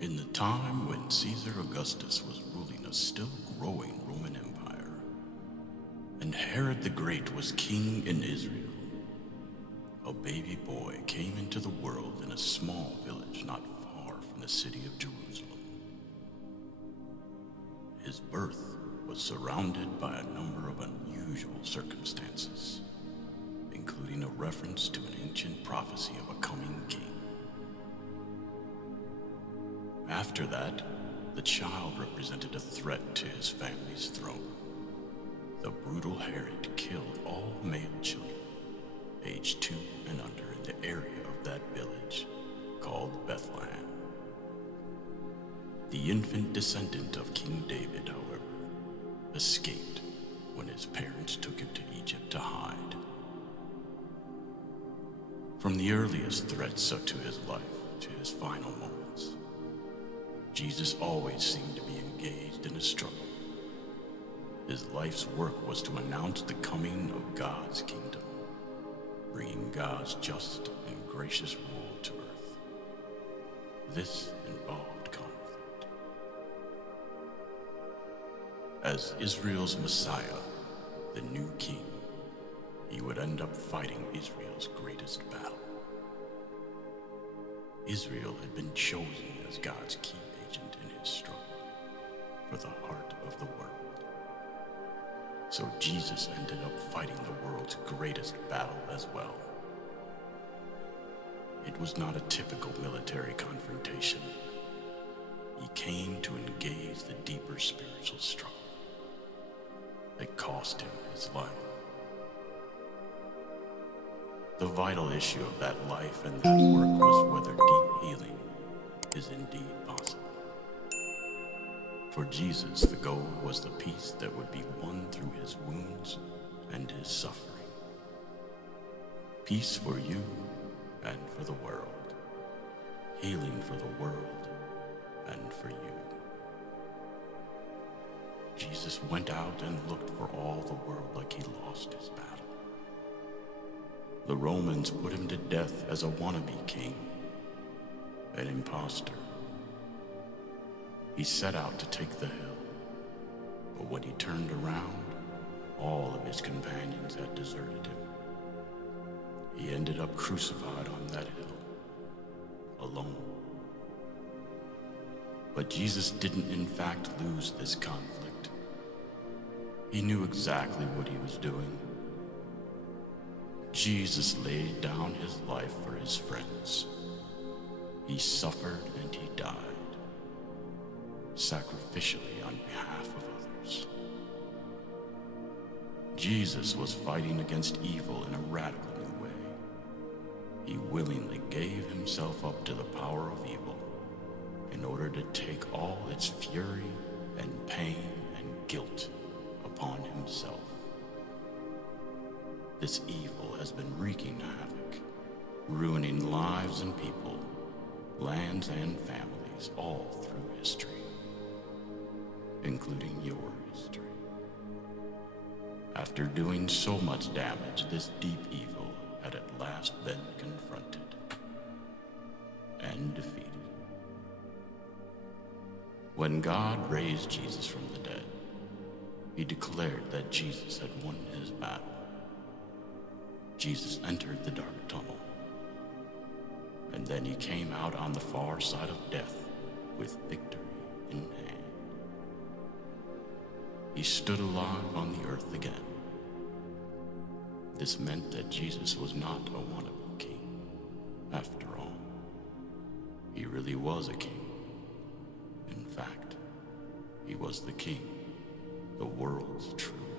In the time when Caesar Augustus was ruling a still growing Roman Empire, and Herod the Great was king in Israel, a baby boy came into the world in a small village not far from the city of Jerusalem. His birth was surrounded by a number of unusual circumstances, including a reference to an ancient prophecy of a coming king. After that, the child represented a threat to his family's throne. The brutal Herod killed all male children, aged 2 and under, in the area of that village called Bethlehem. The infant descendant of King David, however, escaped when his parents took him to Egypt to hide. From the earliest threats to his life to his final moments, Jesus always seemed to be engaged in a struggle. His life's work was to announce the coming of God's kingdom, bringing God's just and gracious rule to earth. This involved conflict. As Israel's Messiah, the new king, he would end up fighting Israel's greatest battle. Israel had been chosen as God's key agent in his struggle for the heart of the world. So Jesus ended up fighting the world's greatest battle as well. It was not a typical military confrontation. He came to engage the deeper spiritual struggle that cost him his life. The vital issue of that life and that work was whether deep healing is indeed possible. For Jesus, the goal was the peace that would be won through his wounds and his suffering. Peace for you and for the world. Healing for the world and for you. Jesus went out and looked for all the world like he lost his battle. The Romans put him to death as a wannabe king, an imposter. He set out to take the hill, but when he turned around, all of his companions had deserted him. He ended up crucified on that hill, alone. But Jesus didn't in fact lose this conflict. He knew exactly what he was doing. Jesus laid down his life for his friends. He suffered and he died, sacrificially on behalf of others. Jesus was fighting against evil in a radical new way. He willingly gave himself up to the power of evil in order to take all its fury and pain and guilt upon himself. This evil has been wreaking havoc, ruining lives and people, lands and families all through history, including your history. After doing so much damage, this deep evil had at last been confronted and defeated. When God raised Jesus from the dead, he declared that Jesus had won his battle. Jesus entered the dark tunnel, and then he came out on the far side of death with victory in hand. He stood alive on the earth again. This meant that Jesus was not a wannabe king, after all. He really was a king. In fact, he was the king, the world's true